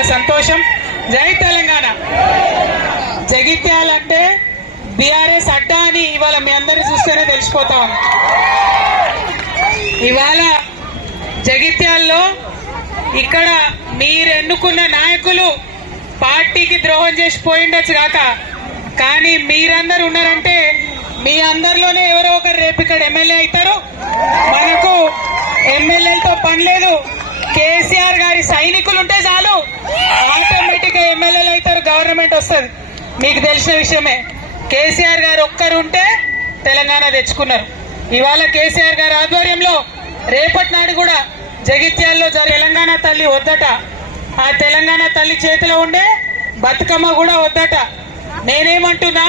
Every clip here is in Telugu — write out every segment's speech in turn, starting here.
చాలా సంతోషం. జై తెలంగాణ. జగిత్యాలంటే బీఆర్ఎస్ అడ్డా అని ఇవాళ మీ అందరినీ చూస్తేనే తెలిసిపోతాం. ఇవాళ జగిత్యాల్లో ఇక్కడ మీరు ఎన్నుకున్న నాయకులు పార్టీకి ద్రోహం చేసి పోయిండొచ్చు కాక, కానీ మీరందరూ ఉన్నారంటే మీ అందరిలోనే ఎవరో ఒకరు రేపు ఇక్కడ ఎమ్మెల్యే అవుతారు. మనకు ఎమ్మెల్యేలతో పని లేదు. కేసీఆర్ గారి సైనికులు ఉంటే చాలు, ఆటోమేటిక్ గా ఎమ్మెల్యేలు అవుతారు, గవర్నమెంట్ వస్తుంది. మీకు తెలిసిన విషయమే. కేసీఆర్ గారు ఒక్కరు ఉంటే తెలంగాణ తెచ్చుకున్నారు. ఇవాళ కేసీఆర్ గారి ఆధ్వర్యంలో రేపటి నాడు కూడా జగిత్యాల్లో తెలంగాణ తల్లి వద్దట. ఆ తెలంగాణ తల్లి చేతిలో ఉండే బతుకమ్మ కూడా వద్దట. నేనేమంటున్నా,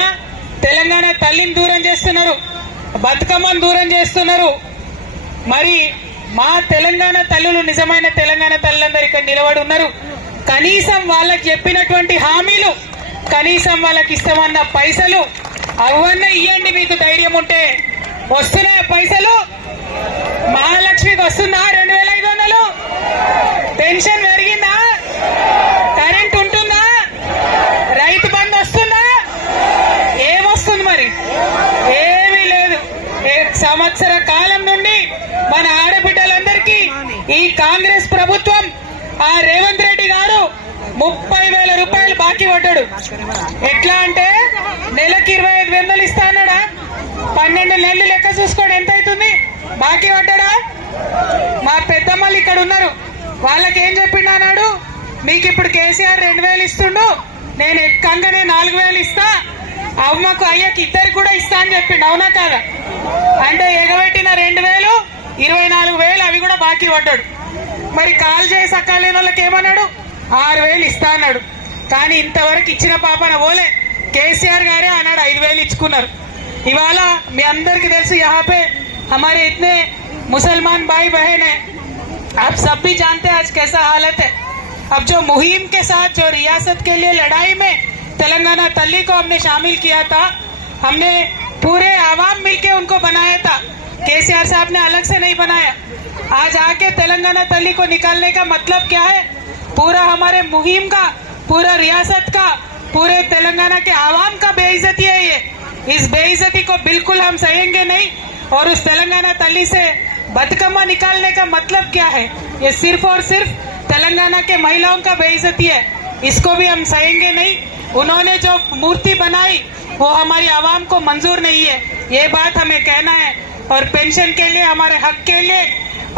తెలంగాణ తల్లిని దూరం చేస్తున్నారు, బతుకమ్మను దూరం చేస్తున్నారు. మరి మా తెలంగాణ తల్లులు, నిజమైన తెలంగాణ తల్లులందరూ ఇక్కడ నిలబడి ఉన్నారు. కనీసం వాళ్ళకి చెప్పినటువంటి హామీలు, కనీసం వాళ్ళకి ఇస్తామన్న పైసలు అవన్నీ ఇవ్వండి. మీకు ధైర్యం ఉంటే వస్తున్నాయా పైసలు? మహాలక్ష్మికి వస్తుందా 2500? పెన్షన్ పెరిగిందా? కరెంట్ ఉంటుందా? రైతు బంధు వస్తుందా? ఏమొస్తుంది? మరి ఏమీ లేదు. సంవత్సర కాలం నుండి మన ఆడబిడ్డలందరికీ ఈ కాంగ్రెస్ ప్రభుత్వం, ఆ రేవంత్ రెడ్డి గారు 30,000 రూపాయలు బాకీ పడ్డాడు. ఎట్లా అంటే నెలకి 25,000 ఇస్తా అన్నాడా? 12 నెలలు లెక్క చూసుకోండి, ఎంత అవుతుంది బాకీ పడ్డాడా? మా పెద్దమ్మలు ఇక్కడ ఉన్నారు, వాళ్ళకి ఏం చెప్పిండు అన్నాడు, మీకు ఇప్పుడు కేసీఆర్ 2,000 ఇస్తుండు, నేను ఎక్కంగానే 4,000 ఇస్తా, అమ్మకు అయ్యకి ఇద్దరికి కూడా ఇస్తా అని చెప్పిండు. అవునా కాదా? అంటే ఎగబెట్టిన 2,000 24,000 అవి కూడా బాకీ పడ్డాడు. మరి కాల్ చేసి అక్కలేని వాళ్ళకి ఏమన్నాడు? 6,000 ఇస్తా అన్నాడు. కానీ ఇంతవరకు ఇచ్చిన పాపన పోలే. కేసీఆర్ గారే అన్నాడు 5,000 ఇచ్చుకున్నారు. ఇవాళ మీ అందరికి తెలుసు, యహాపే हमारे इतने मुसलमान भाई बहन है, आप सब भी जानते हैं आज कैसा हालत है. अब जो मुहिम के साथ जो रियासत के लिए लड़ाई में तेलंगाना तल्ली को हमने शामिल किया था, हमने पूरे आवाम मिलके उनको बनाया था. केसीआर साहब ने अलग से नहीं बनाया. आज आके तेलंगाना तल्ली को निकालने का मतलब क्या है? पूरा हमारे मुहिम का, पूरा रियासत का, पूरे तेलंगाना के आवाम का बेइज्जती है ये. इस बेइज्जती को बिल्कुल हम सहेंगे नहीं. और उस तेलंगाना तल्ली से बतकम्मा निकालने का मतलब क्या है? ये सिर्फ और सिर्फ तेलंगाना के महिलाओं का बेइज्जती है. इसको भी हम सहेंगे नहीं. उन्होंने जो मूर्ति बनाई वो हमारी आवाम को मंजूर नहीं है. ये बात हमें कहना है. और पेंशन के लिए, हमारे हक के लिए,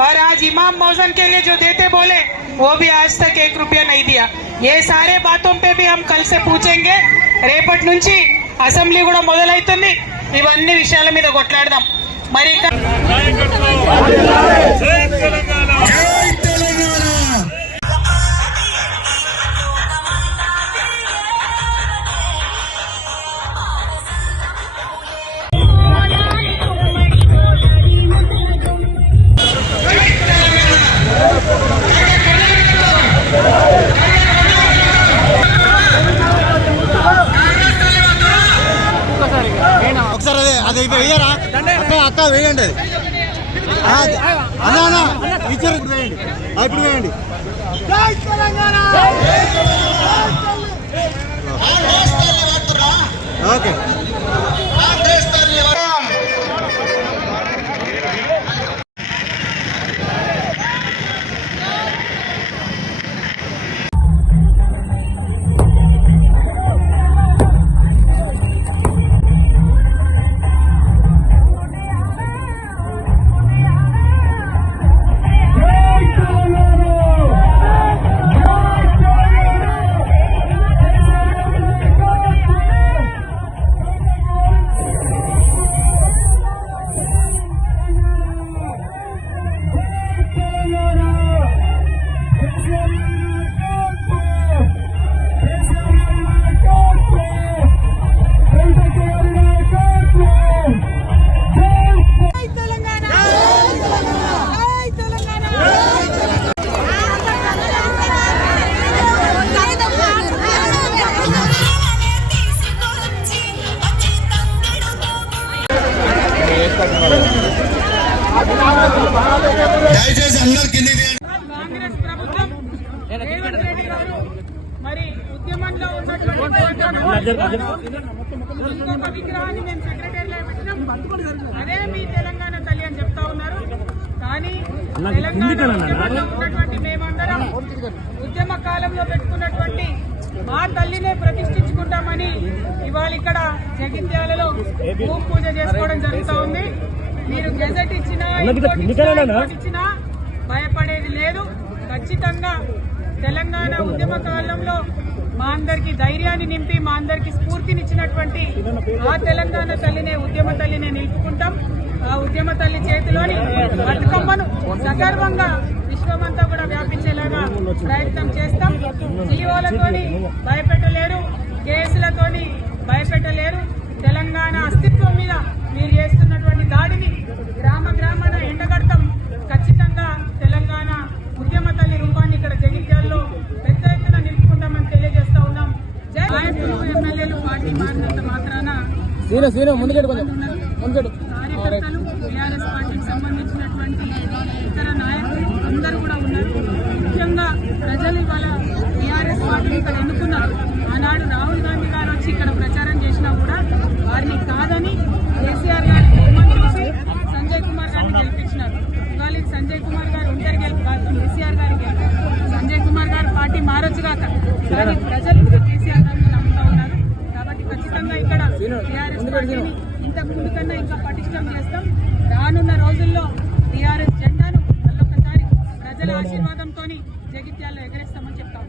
और आज इमाम मौजन के लिए जो देते बोले वो भी आज तक 1 रुपया नहीं दिया. ये सारे बातों पे भी हम कल से पूछेंगे. రేపటి నుంచి అసెంబ్లీ కూడా మొదలవుతుంది. ఇవన్నీ విషయాల మీద కొట్లాడదాం. మరి అది వేయరా అక్క వేయండి. అది అన్నా టీచర్ వేయండి, ఇప్పుడు వేయండి. ఓకే. దయచేసి అందరు కిందికి కాంగ్రెస్ ప్రభుత్వం రేవంత్ రెడ్డి గారు ఇంకొక విగ్రహాన్ని మేము సెక్రటరీలో పెట్టినాం, అదే మీ తెలంగాణ తల్లి అని చెప్తా ఉన్నారు. కానీ తెలంగాణ ఉద్యమంలో ఉన్నటువంటి మేమందరం ఉద్యమ కాలంలో పెట్టుకున్నటువంటి మా తల్లినే ప్రతిష్ఠించుకుంటామని ఇవాళ ఇక్కడ జగిత్యాలలో భూమి పూజ చేసుకోవడం జరుగుతూ ఉంది. మీరు గెజెట్ ఇచ్చినా ఇచ్చినా భయపడేది లేదు. ఖచ్చితంగా తెలంగాణ ఉద్యమ కాలంలో మా అందరికి ధైర్యాన్ని నింపి మా అందరికి స్ఫూర్తినిచ్చినటువంటి ఆ తెలంగాణ తల్లినే ఉద్యమ తల్లినే నిలుపుకుంటాం. ఆ ఉద్యమ తల్లి చేతిలోని బతుకమ్మను సగర్వంగా విశ్వమంతా కూడా వ్యాపించేలాగా ప్రయత్నం చేస్తాం. జీవోలతోని భయపెట్టలేరు, కేసులతోని భయపెట్టలేరు. తెలంగాణ అస్తిత్వం మీద మీరు చేస్తున్నటువంటి దాడిని గ్రామ గ్రామాన ఎండగడతాం. ఖచ్చితంగా తెలంగాణ ఉద్యమ తల్లి రూపాన్ని ఇక్కడ జగిత్యాల్లో పెద్ద ఎత్తున నిలుపుకుంటామని తెలియజేస్తా ఉన్నాం. నాయకులు ఎమ్మెల్యేలు పార్టీ మారినంత మాత్రాన కార్యకర్తలు టీఆర్ఎస్ పార్టీకి సంబంధించినటువంటి ఇతర నాయకులు అందరూ కూడా ఉన్నారు. ముఖ్యంగా ప్రజలు ఇవాళ టీఆర్ఎస్ పార్టీని ఇక్కడ ఎన్నుకున్నారు. ఆనాడు రాహుల్ గాంధీ గారు వచ్చి ఇక్కడ ప్రచారం చేసినా కూడా వారిని కాదని కేసీఆర్ గారు బహుమతి చూసి సంజయ్ కుమార్ గారిని గెలిపించినారు. ఇవాళ సంజయ్ కుమార్ గారు ఒంటరి గెలుపు కాదు, కేసీఆర్ గారి గెలుపు. సంజయ్ కుమార్ గారు పార్టీ మారొచ్చుగాక, కానీ ప్రజలు కేసీఆర్ గారిని నమ్ముతా ఉన్నారు. కాబట్టి ఖచ్చితంగా ఇక్కడ టీఆర్ఎస్ పార్టీని ఇంతకు ముందు కన్నా ఇంకా పటిష్టం చేస్తాం. రానున్న రోజుల్లో టీఆర్ఎస్ జెండాను మళ్ళొకసారి ప్రజల ఆశీర్వాదంతో జగిత్యాల్లో ఎగరేస్తామని చెప్తాం.